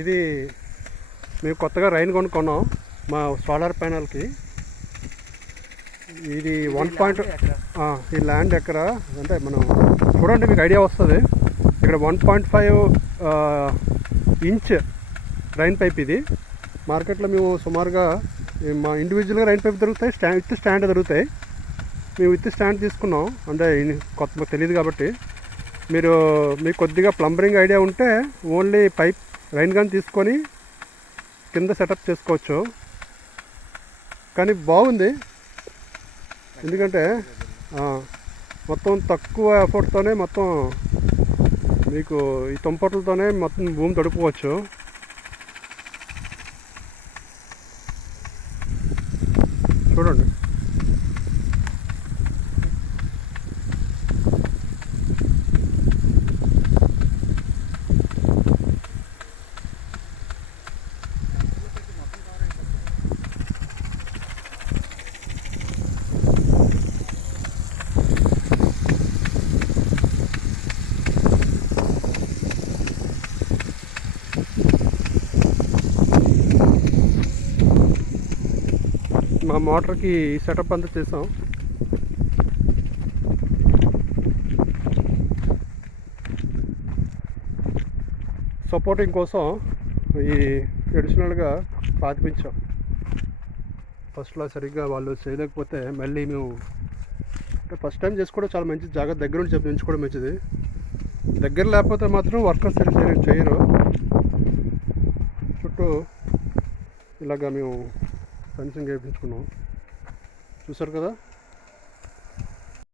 ఇది మేము కొత్తగా రైన్ కొనుక్కున్నాం మా సోలార్ ప్యానల్కి. ఇది 1. ఈ ల్యాండ్ ఎక్కడ అంటే మనం చూడండి మీకు ఐడియా వస్తుంది. ఇక్కడ 1.5 ఇంచ్ రైన్ పైప్. ఇది మార్కెట్లో మేము సుమారుగా మా ఇండివిజువల్గా రైన్ పైప్ దొరుకుతాయి, విత్ స్టాండ్ దొరుకుతాయి. మేము విత్ స్టాండ్ తీసుకున్నాం, అంటే కొత్త తెలియదు కాబట్టి. మీకు కొద్దిగా ప్లంబరింగ్ ఐడియా ఉంటే ఓన్లీ పైప్ రైన్ గన్ తీసుకొని కింద సెటప్ చేసుకోవచ్చు. కానీ బాగుంది, ఎందుకంటే మొత్తం తక్కువ ఎఫర్ట్తోనే మొత్తం మీకు ఈ తుంపట్లతోనే మొత్తం భూమి తడుపుకోవచ్చు. చూడండి, మా మోటార్కి సెటప్ అంతా చేసాం. సపోర్టింగ్ కోసం ఈ అడిషనల్గా పాతిపించాం. ఫస్ట్లో సరిగ్గా వాళ్ళు చేయలేకపోతే మళ్ళీ మేము అంటే ఫస్ట్ టైం చేసుకోవడం చాలా మంచిది. జాగ్రత్త దగ్గర నుంచి పెంచుకోవడం మంచిది. దగ్గర లేకపోతే మాత్రం వర్కర్స్ సరిగ్గా చేయరు. చుట్టూ ఇలాగా మేము ఫెన్సింగ్ వేయించుకున్నాం, చూసారు కదా.